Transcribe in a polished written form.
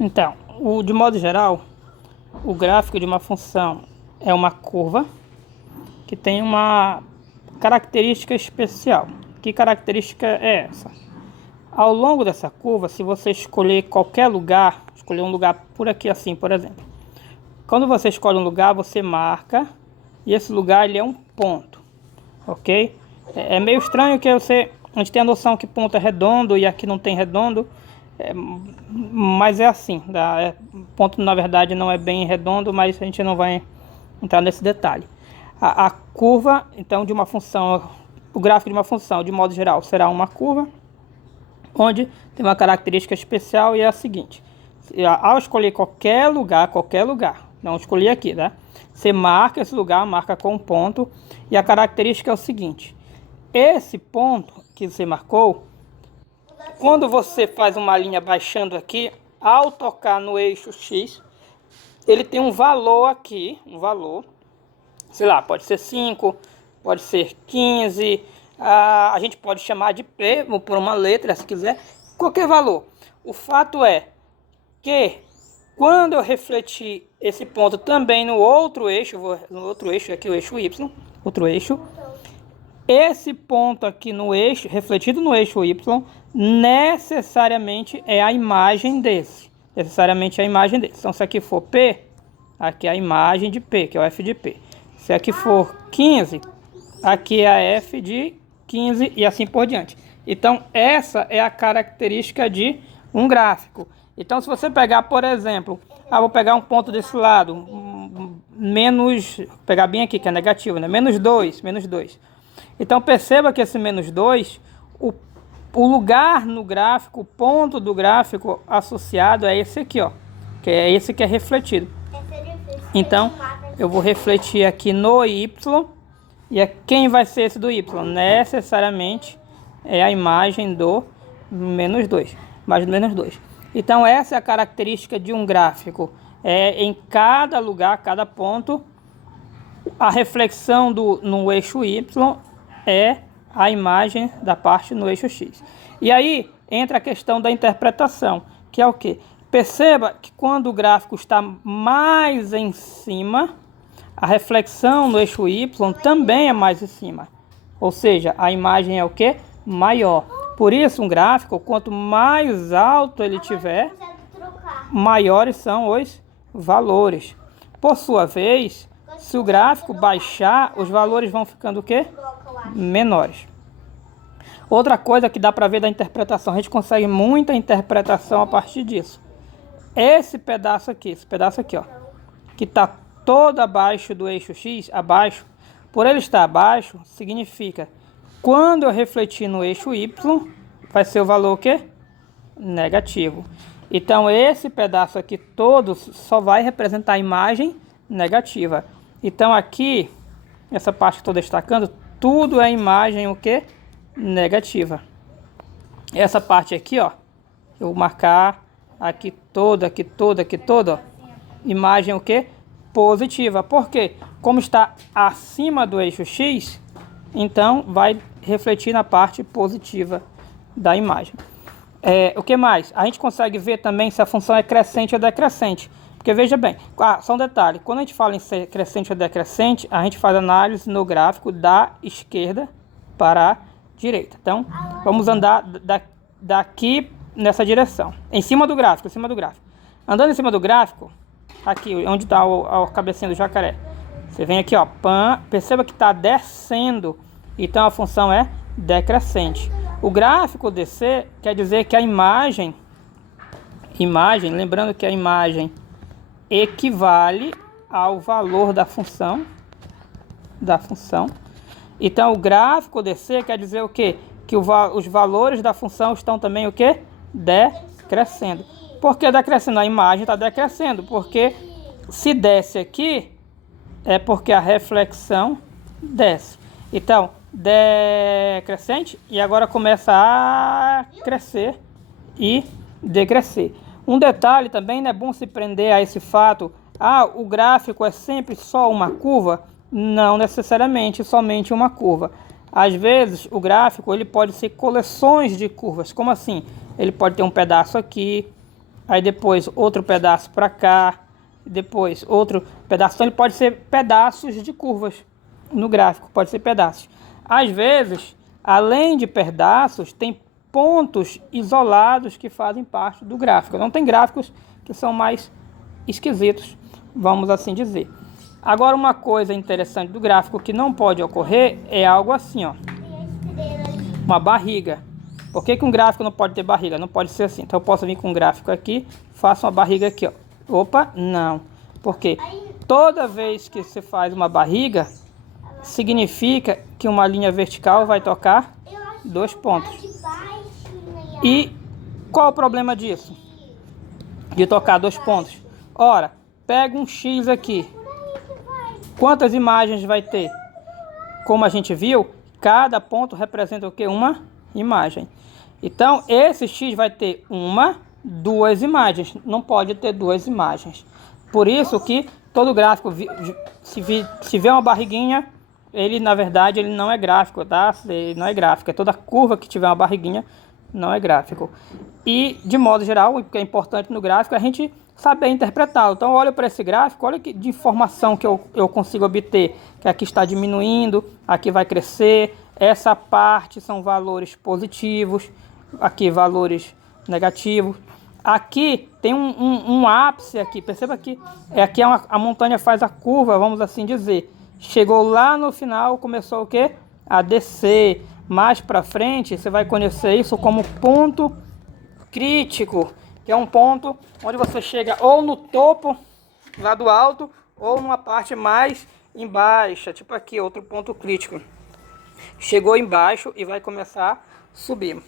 Então, de modo geral, o gráfico de uma função é uma curva que tem uma característica especial. Que característica é essa? Ao longo dessa curva, se você escolher qualquer lugar, escolher um lugar por aqui assim, por exemplo. Quando você escolhe um lugar, você marca, e esse lugar ele é um ponto, ok? É meio estranho que a gente tem a noção que ponto é redondo e aqui não tem redondo, mas é assim, ponto na verdade não é bem redondo, mas a gente não vai entrar nesse detalhe. A curva, então, de uma função, o gráfico de uma função, de modo geral, será uma curva, onde tem uma característica especial e é a seguinte: ao escolher qualquer lugar, não escolhi aqui, né? Você marca esse lugar, marca com um ponto, e a característica é o seguinte: esse ponto que você marcou, quando você faz uma linha baixando aqui, ao tocar no eixo X, ele tem um valor aqui, sei lá, pode ser 5, pode ser 15, a gente pode chamar de P, por uma letra, se quiser, qualquer valor. O fato é que quando eu refletir esse ponto também no outro eixo, aqui o eixo Y, outro eixo, esse ponto aqui no eixo, refletido no eixo Y, necessariamente é a imagem desse. Então, se aqui for P, aqui é a imagem de P, que é o F de P. Se aqui for 15, aqui é a F de 15 e assim por diante. Então, essa é a característica de um gráfico. Então, se você pegar, por exemplo, vou pegar um ponto desse lado, pegar bem aqui, que é negativo, né? Menos 2. Então, perceba que esse menos 2, o lugar no gráfico, o ponto do gráfico associado é esse aqui, ó, que é esse que é refletido. Então, eu vou refletir aqui no Y, e quem vai ser esse do Y? Necessariamente é a imagem do menos 2, mais do menos 2. Então, essa é a característica de um gráfico. Em cada lugar, cada ponto, a reflexão no eixo Y é a imagem da parte no eixo X. E aí entra a questão da interpretação, que é o quê? Perceba que quando o gráfico está mais em cima, a reflexão no eixo Y também é mais em cima. Ou seja, a imagem é o quê? Maior. Por isso, um gráfico, quanto mais alto ele tiver, maiores são os valores. Por sua vez, se o gráfico baixar, os valores vão ficando o quê? Menores. Outra coisa que dá para ver da interpretação, a gente consegue muita interpretação a partir disso. Esse pedaço aqui, ó, que está todo abaixo do eixo X, por ele estar abaixo, significa quando eu refletir no eixo Y, vai ser o valor o quê? Negativo. Então, esse pedaço aqui todo só vai representar a imagem negativa. Então, aqui, essa parte que estou destacando, tudo é imagem o quê? Negativa. Essa parte aqui, ó, eu vou marcar aqui toda, ó, imagem o quê? Positiva. Por quê? Como está acima do eixo X, então vai refletir na parte positiva da imagem. O que mais? A gente consegue ver também se a função é crescente ou decrescente. Porque veja bem, só um detalhe, quando a gente fala em ser crescente ou decrescente, a gente faz análise no gráfico da esquerda para a direita. Então, vamos andar daqui nessa direção, em cima do gráfico. Andando em cima do gráfico, aqui onde está a cabecinha do jacaré, você vem aqui, ó, perceba que está descendo, então a função é decrescente. O gráfico descer quer dizer que a imagem, lembrando que a imagem equivale ao valor da função. Então, o gráfico descer quer dizer o quê? Que os valores da função estão também o quê? Decrescendo. Por que decrescendo? A imagem está decrescendo, porque se desce aqui, é porque a reflexão desce. Então, decrescente, e agora começa a crescer e decrescer. Um detalhe também, é bom se prender a esse fato: o gráfico é sempre só uma curva? Não necessariamente somente uma curva. Às vezes o gráfico ele pode ser coleções de curvas. Como assim? Ele pode ter um pedaço aqui, aí depois outro pedaço para cá, depois outro pedaço. Então ele pode ser pedaços de curvas no gráfico, pode ser pedaços. Às vezes, além de pedaços, tem pontos isolados que fazem parte do gráfico. Não tem gráficos que são mais esquisitos, vamos assim dizer. Agora, uma coisa interessante do gráfico que não pode ocorrer é algo assim, ó, uma barriga. Por que um gráfico não pode ter barriga? Não pode ser assim. Então eu posso vir com um gráfico aqui, faço uma barriga aqui, ó. Opa, não. Porque toda vez que você faz uma barriga, significa que uma linha vertical vai tocar 2 pontos. E qual o problema disso? De tocar 2 pontos? Ora, pega um X aqui. Quantas imagens vai ter? Como a gente viu, cada ponto representa o quê? Uma imagem. Então, esse X vai ter 1, 2 imagens. Não pode ter 2 imagens. Por isso que todo gráfico, se vê uma barriguinha, ele, na verdade, ele não é gráfico, tá? Ele não é gráfico. É toda curva que tiver uma barriguinha, não é gráfico. E, de modo geral, o que é importante no gráfico é a gente saber interpretá-lo. Então, olha para esse gráfico, olha que de informação que eu consigo obter. Que aqui está diminuindo, aqui vai crescer. Essa parte são valores positivos, aqui valores negativos. Aqui tem um ápice aqui, perceba que aqui a montanha faz a curva, vamos assim dizer. Chegou lá no final, começou o quê? A descer. Mais para frente, você vai conhecer isso como ponto crítico, que é um ponto onde você chega ou no topo, lá do alto, ou numa parte mais embaixo, tipo aqui, outro ponto crítico. Chegou embaixo e vai começar a subir.